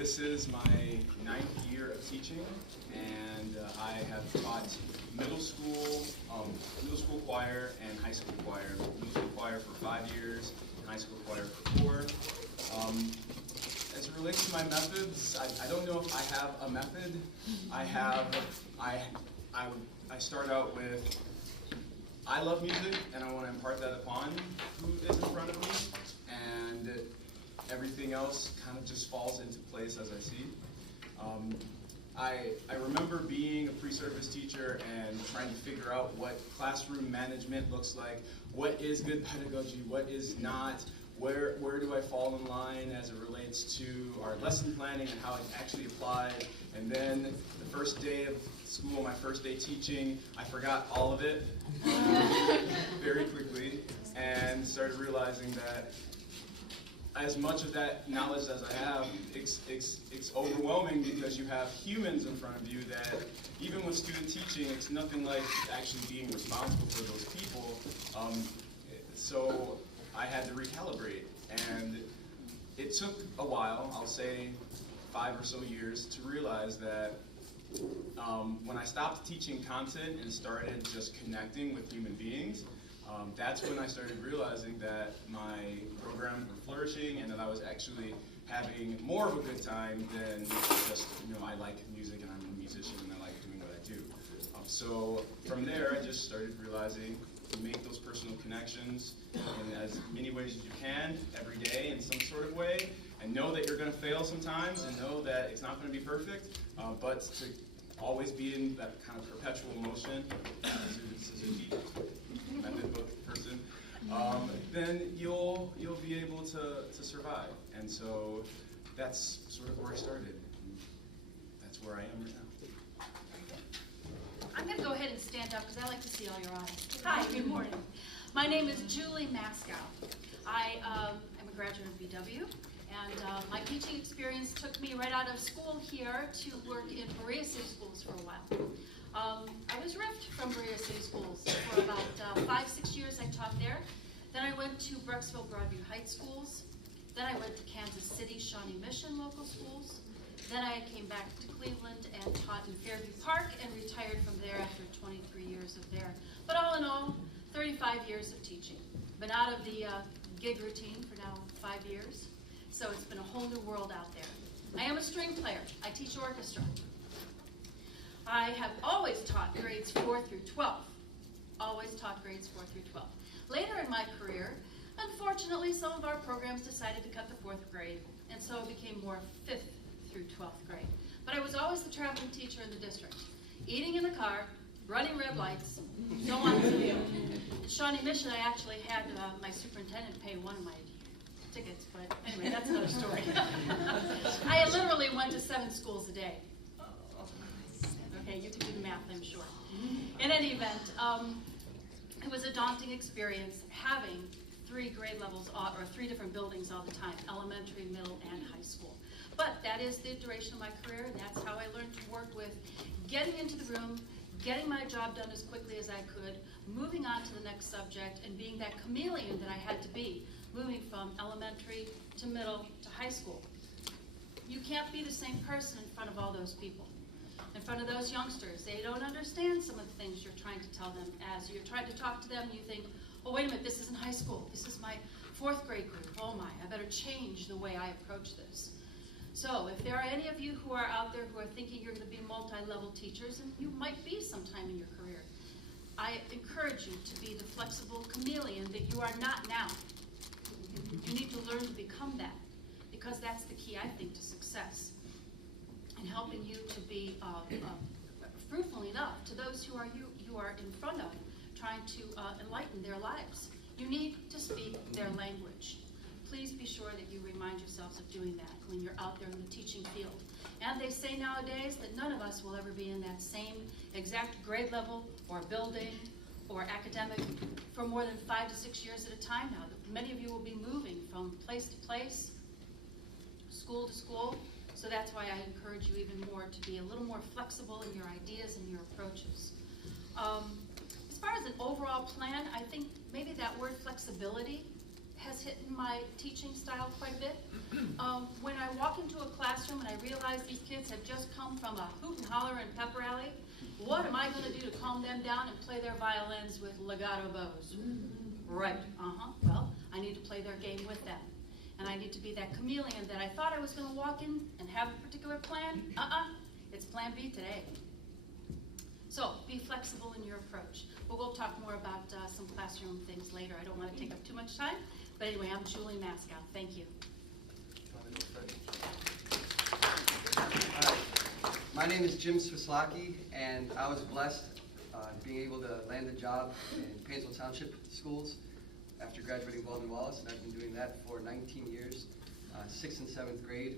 This is my 9th year of teaching, and I have taught middle school choir and high school choir. Middle school choir for 5 years, and high school choir for 4. As it relates to my methods, I don't know if I have a method. I start out with, I love music, and I want to impart that upon who is in front of me, and everything else kind of just falls into place as I see. I remember being a pre-service teacher and trying to figure out what classroom management looks like, what is good pedagogy, what is not, where do I fall in line as it relates to our lesson planning and how it's actually applied. And then the first day of school, my first day teaching, I forgot all of it very quickly and started realizing that as much of that knowledge as I have, it's overwhelming because you have humans in front of you that, even with student teaching, it's nothing like actually being responsible for those people. So I had to recalibrate, and it took a while, I'll say 5 or so years, to realize that when I stopped teaching content and started just connecting with human beings, that's when I started realizing that my programs were flourishing and that I was actually having more of a good time than just, I like music and I'm a musician and I like doing what I do. So from there, I just started realizing to make those personal connections in as many ways as you can, every day in some sort of way, and know that you're going to fail sometimes and know that it's not going to be perfect, but to always be in that kind of perpetual motion as a Suzuki method book person, then you'll be able to survive. And so that's sort of where I started. That's where I am right now. I'm going to go ahead and stand up because I like to see all your eyes. Hi, good morning. My name is Julie Maskow. I am a graduate of BW, and my teaching experience took me right out of school here to work in Berea City Schools for a while. I was ripped from Berea City Schools for about 5-6 years. I taught there. Then I went to Brecksville Broadview Heights Schools. Then I went to Kansas City Shawnee Mission Local Schools. Then I came back to Cleveland and taught in Fairview Park and retired from there after 23 years of there. But all in all, 35 years of teaching. Been out of the gig routine for now 5 years. So it's been a whole new world out there. I am a string player. I teach orchestra. I have always taught grades 4 through 12. Always taught grades 4 through 12. Later in my career, unfortunately, some of our programs decided to cut the 4th grade, and so it became more 5th through 12th grade. But I was always the traveling teacher in the district, eating in the car, running red lights, so on and so forth. At Shawnee Mission, I actually had my superintendent pay one of my tickets, but anyway, that's another story. I literally went to 7 schools a day. Okay, you can do the math, I'm sure. In any event, it was a daunting experience having 3 grade levels, or 3 different buildings all the time, elementary, middle, and high school. But that is the duration of my career, and that's how I learned to work with getting into the room, getting my job done as quickly as I could, moving on to the next subject, and being that chameleon that I had to be, moving from elementary to middle to high school. You can't be the same person in front of all those people. In front of those youngsters, they don't understand some of the things you're trying to tell them. As you're trying to talk to them, you think, oh, wait a minute, this isn't high school. This is my 4th grade group. Oh my, I better change the way I approach this. So if there are any of you who are out there who are thinking you're going to be multi-level teachers, and you might be sometime in your career, I encourage you to be the flexible chameleon that you are not now. You need to learn to become that, because that's the key, I think, to success. And helping you to be fruitful enough to those who you are in front of, trying to enlighten their lives. You need to speak their language. Please be sure that you remind yourselves of doing that when you're out there in the teaching field. And they say nowadays that none of us will ever be in that same exact grade level or building or academic for more than 5 to 6 years at a time now. Many of you will be moving from place to place, school to school. So that's why I encourage you even more to be a little more flexible in your ideas and your approaches. As far as an overall plan, I think maybe that word flexibility has hit in my teaching style quite a bit. When I walk into a classroom and I realize these kids have just come from a hoot and holler and pep rally. What am I going to do to calm them down and play their violins with legato bows? Right, well, I need to play their game with them. And I need to be that chameleon that I thought I was going to walk in and have a particular plan. It's plan B today. So be flexible in your approach. But we'll talk more about some classroom things later. I don't want to take up too much time. But anyway, I'm Julie Maskow. Thank you. My name is Jim Swislaki, and I was blessed being able to land a job in Painesville Township Schools after graduating Baldwin Wallace, and I've been doing that for 19 years, 6th and 7th grade.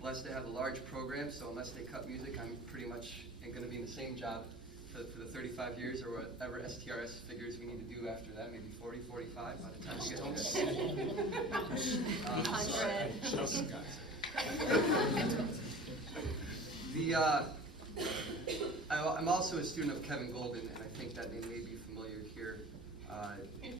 Blessed to have a large program, so unless they cut music, I'm pretty much going to be in the same job for the 35 years or whatever STRS figures we need to do after that, maybe 40, 45 by the time we get home. I'm also a student of Kevin Golden, and I think that name may be familiar here.